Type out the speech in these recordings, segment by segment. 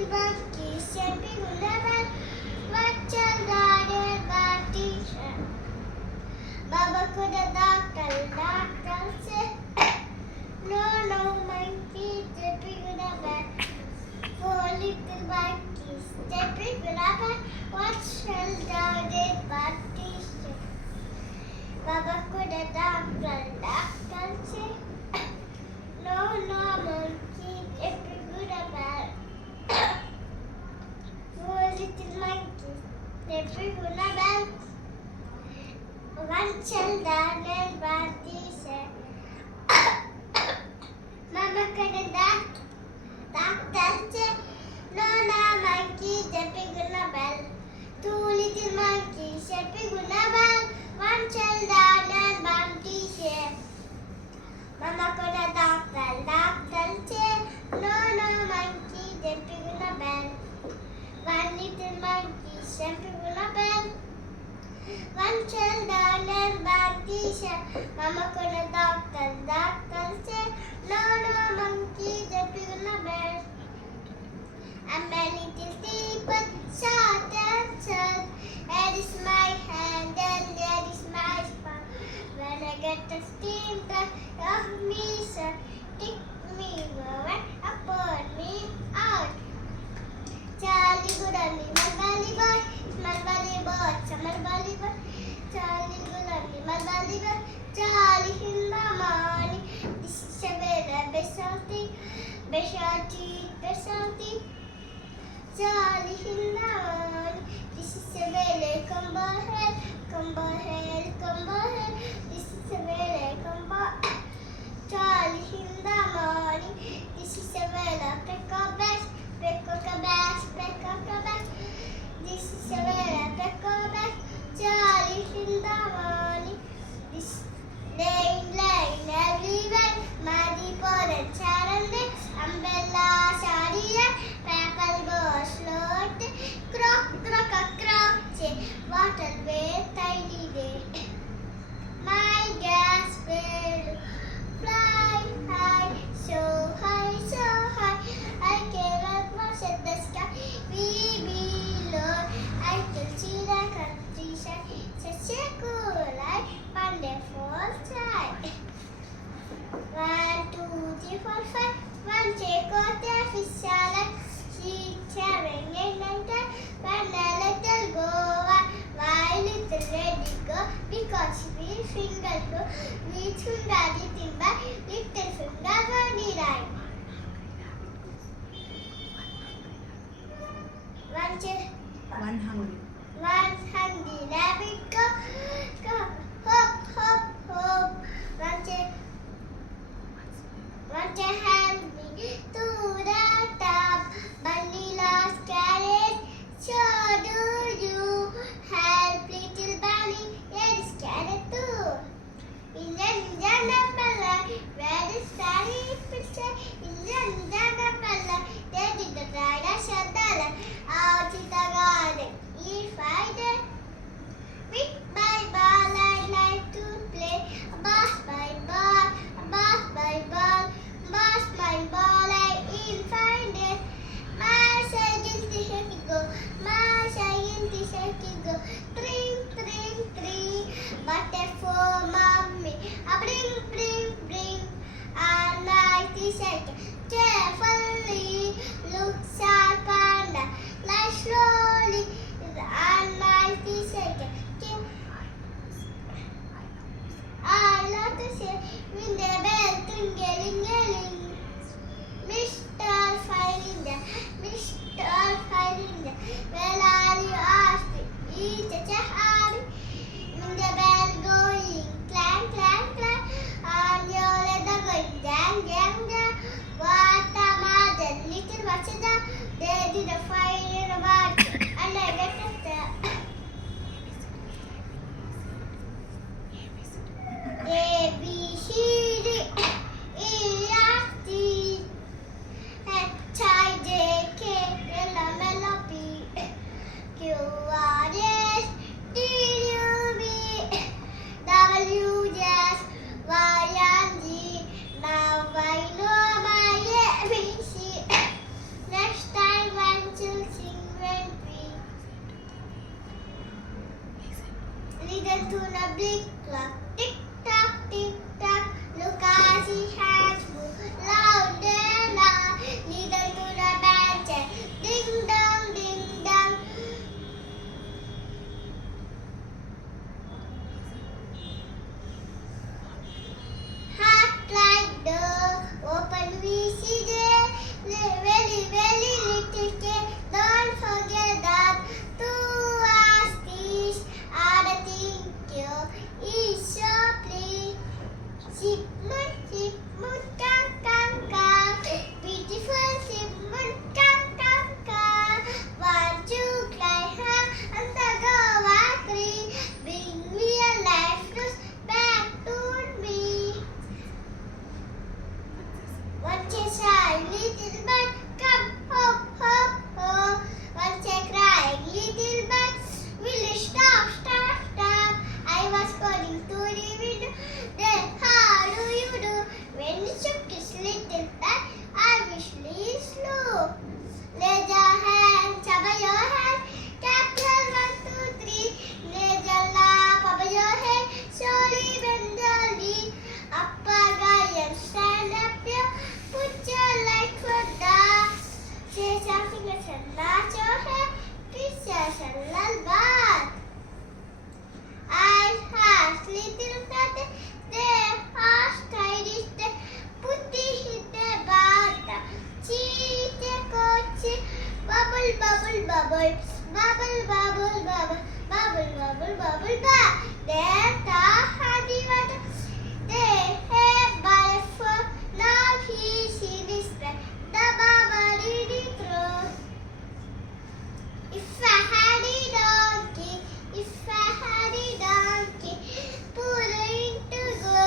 little monkey stepping on the bed. Watch and guided by teacher. Baba could a doctor said, no, no, monkey stepping on the bed. Four little monkeys stepping on the bed. Watch and guided by teacher. Baba could a doctor said, no, no, monkey stepping on the bed. Four little monkeys stepping on the bed. One child and one teacher. Mama could a doctor said, no, no, monkey jumping on a bell. Two little monkeys jumping on a bell. One child and one teacher. Mama could a doctor said, no, no, monkey jumping on a bell. One little monkey jumping on a bell. One child and one teacher. Mama could a doctor said, no, no, monkey jumping on a bell. And my little teapot short and short. Here is my hand and there is my spoon. When I get the steam of me, sir, take me over and pour me out. Charlie good only, my belly boy, summer belly boy. Charlie good only, my belly boy. Charlie in the morning, this is a very specialty. Charlie in the morning, this is a very combo head. This is a very combo. Charlie in the morning, this is a very pecker bash. This is a very pecker bash. Charlie in the morning, this lane everywhere. Muddy for the child, umbrella, shadi, paper goes float. Croc, water way, tiny day. My gas will fly high, so high. I cannot watch at the sky. We below, I can see the countryside. Such a cool light, wonderful sight. 1, 2, 3, 4, 5. One check out the fish salad. 6, 7, 8, 9, 10. When a little go, why little ready go? Because we finger go. Which finger did it by? Little finger body right. One hungry. One hungry rabbit go. Hop. One hand me to the top. Bunny lost carrot. So do you help little bunny? Yes, carrot too. Ninja Napala, where is Daddy picture? Ninja Napala, they did the rider Shatala. Out in the garden, if I did. With my ball, I like to play. Boss by ball, boss by ball, boss Needle to the big clock. Tick tock, tick tock. Look as he hands move loud and loud. Needle to the bench. Ding dong, ding dong. Heart like the open VCJ. Very, very little K. Don't forget that. Two hours these are the things you eat so please. Sigmund, Sigmund, kang, kang, kang. Beautiful Sigmund, kang, kang, kang. Want to cry her and the go tree. Bring me a life back to me. Once a child, little bird, come hop, hop, hop. Once a crying little bird, will you stop, stop, stop? I was calling to the window. Then how do you do? When you shook his little bird, I wish you slow. Raise your hand, cover your hand. Capital 1, 2, 3. Raise your lap, cover your head. Slowly bend your knee. Up a guy and stand up here. Put your light foot down. Say something that's not your hair. Kiss your lullaby. I have little cat. Their heart tied is the putty hit the bath. Cheat the coach. Bubble, bubble, bubble. Bubble, bubble, bubble. Bubble, bubble, bubble, bubble. There the honey water. They have bubble for now he seen his friend. The bubble in the throat. If I had a donkey, if I had a donkey, pull him to go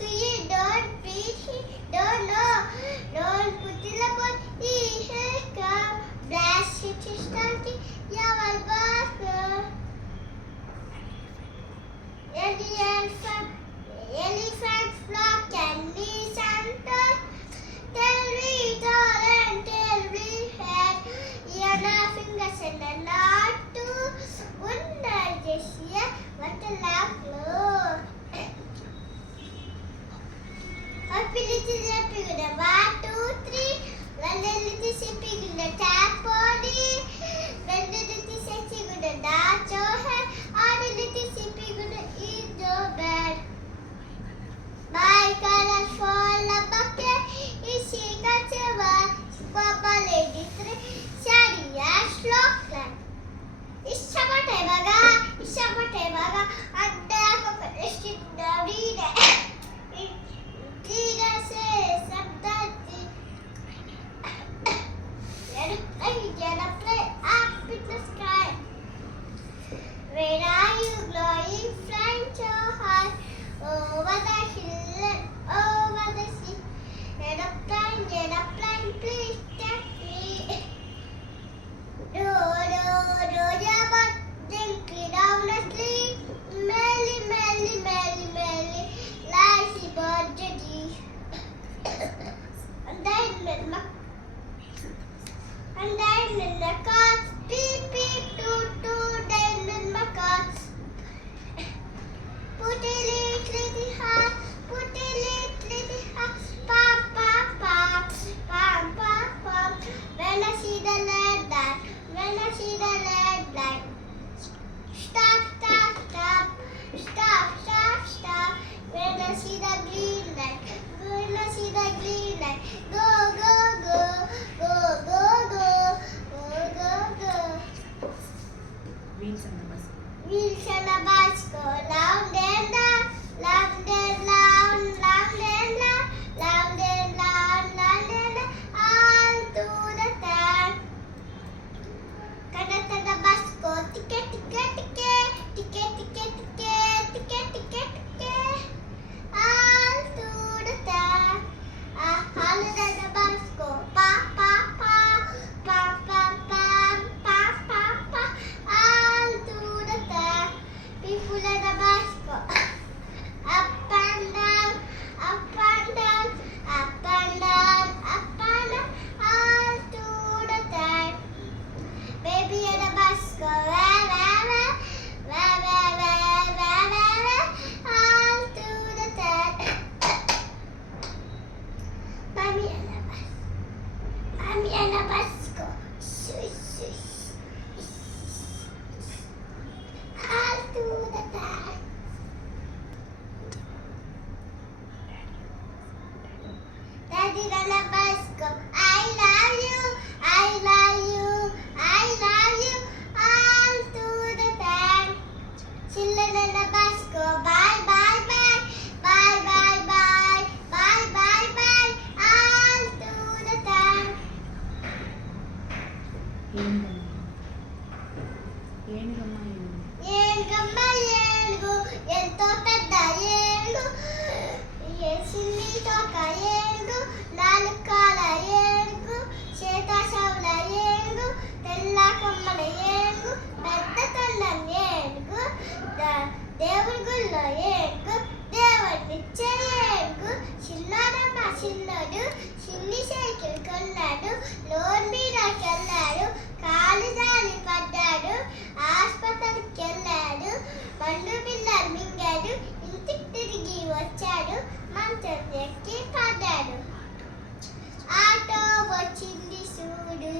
to you, don't beat him, don't know, don't put in a pot, he has come, blast hit his donkey, yaval basker. Elephant flock and me Santa, tell me torrent, tell me head, yana fingers and a knot too. Wonder this year, what a love glow. Happy little happy good, 1, 2, 3. Well, a little sippy good, a tap body. When the little sexy good, a dance your head. All the little sippy good, is no bad. My colors fall a bucket. Is she got a bar? Papa lady 3. Shady ash lock like. Ishabate baga, and the shit down it. Dida says, something. I get up. ఏనుగమ్మ ఏనుగు. ఏనుగమ్మ ఏనుగు ఎంతో పెద్ద ఏనుగు, చిన్ని తోక ఏనుగు, నాలుగు కాళ్ళ ఏనుగు, చేతాశవుల ఏనుగు, తెల్ల కమ్మల ఏనుగు, పెద్ద తొండం ఏనుగు, దేవుడి గుళ్ళో ఏనుగు, దేవుడినిచ్చే ఏనుగు. చిన్నోడమ్మ చిన్నోడు చిన్ని సైకిల్ కొన్నాడు, లోన్ మీదకి వెళ్ళాడు, కాలు జారి పడ్డాడు, ఆసుపత్రికి వెళ్ళాడు, పండు బిళ్ళలు మింగాడు, ఇంటికి తిరిగి వచ్చాడు, మంచం ఎక్కి పడ్డాడు. ఆటో వచ్చింది చూడు,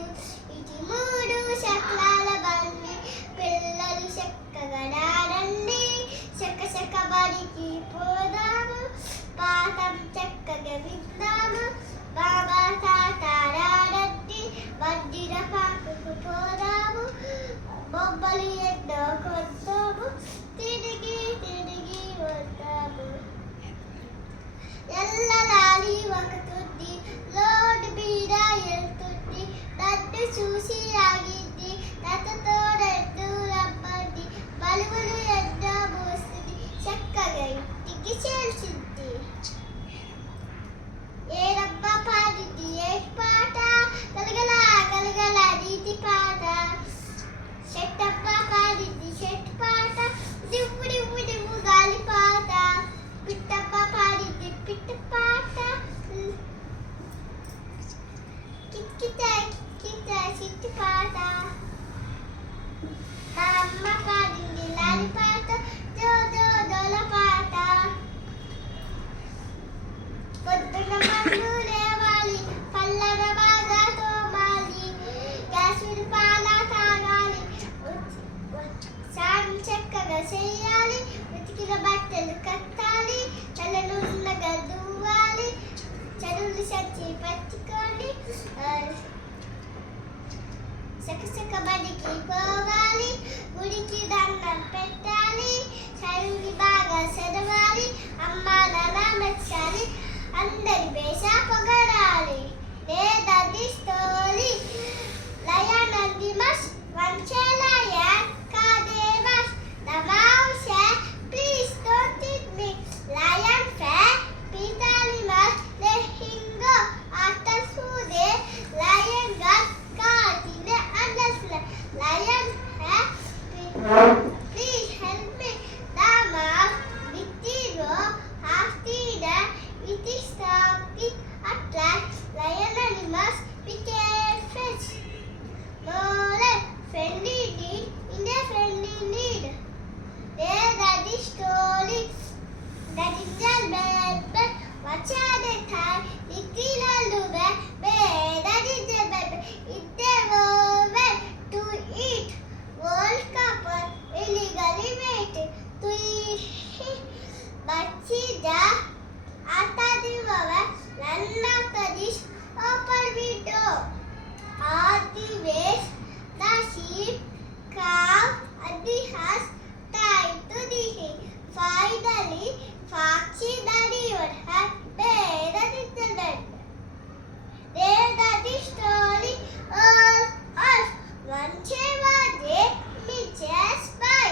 ఇది 3 చక్రాల బండి, పిల్లలు చక్కగా ఆడండి, చక్క చక్క బడికి పోదాము, పాఠం చక్కగా విందాము, బాబా తాతారాడండి, వడ్డీల పాకుకు పోదాము, బొమ్మలు ఎన్నో కొంటాము, తిరిగి తిరిగి వద్దాము. ఎల్లలాలి ఒకటుంది, రోడ్డు మీద వెళ్తుంది, నన్ను చూసి ఆగింది, నన్నతో నన్ను రమ్మంది, బలువులు ఎన్నో మోస్తుంది, చక్కగా ఇంటికి చేర్చింది. ఏరమ్మ పాడింది ఏటి పాట, గలగల గలగల నీటి పాట, చెట్టమ్మ పాడింది చెట్టు పాట, దివ్వు దివ్వు దివ్వు గాలి పాట, పిట్టమ్మ పాడింది పిట్ట పాట, కిక్కిట కిక్కిట చిట్టు పాట, మా అమ్మ పాడింది లాలి పాట, దో దో దోల పాట. పొద్దున పళ్ళు లేవాలి, పళ్ళన బాగా తోమాలి, గ్యాసులు పాల తాగాలి, స్నానం చక్కగా చేయాలి, ఉతికిన బట్టలు కట్టాలి, చల్లనున్నగా దువ్వాలి, చదువులు సంచి పట్టుకొని చకచక బడికి పోవాలి, గుడికి దండం పెట్టాలి, చదువుని బాగా చదవాలి, అమ్మ నాన్న మెచ్చాలి, అందరి వేష పొగడాలి. లేదా story lion and the must వంచే లయన్ కాదేమస్ the mouse please don't hit me lion ఫే పీతాలి must let him go after ఫుడే lion got caught in understand lion please help me the mouse with the after that it is something attract lion animals with a fish. Moral friendly need in a friendly need. There that is story that is just bad. Watch out the time little and bad. That is the bad. It they were to eat. World Cup illegally made to eat. But see that after the war, none of the dish open window. All the ways, the sheep, cow, and the horse tied to the hay. Finally, Foxy the river had made a little bed. There the story all one day, Mitch's spy.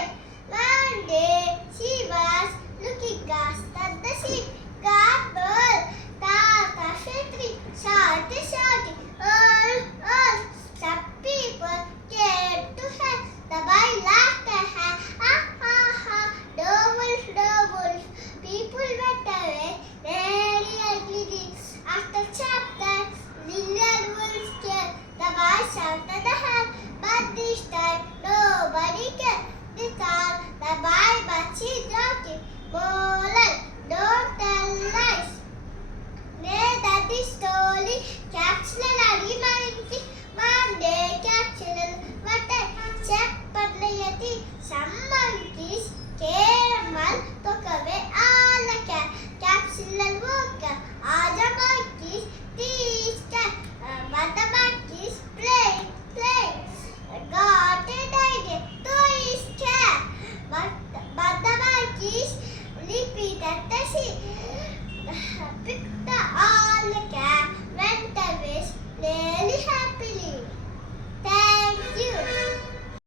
One day, she was looking past the sea. God bird, Tata Shetri, shouting, all. Some people came to her. The boy laughed at her. No wolf. People went away very ugly. After chapter, little wolves came. The boy shouted at her, but this time nobody came. This time the boy but she dropped it.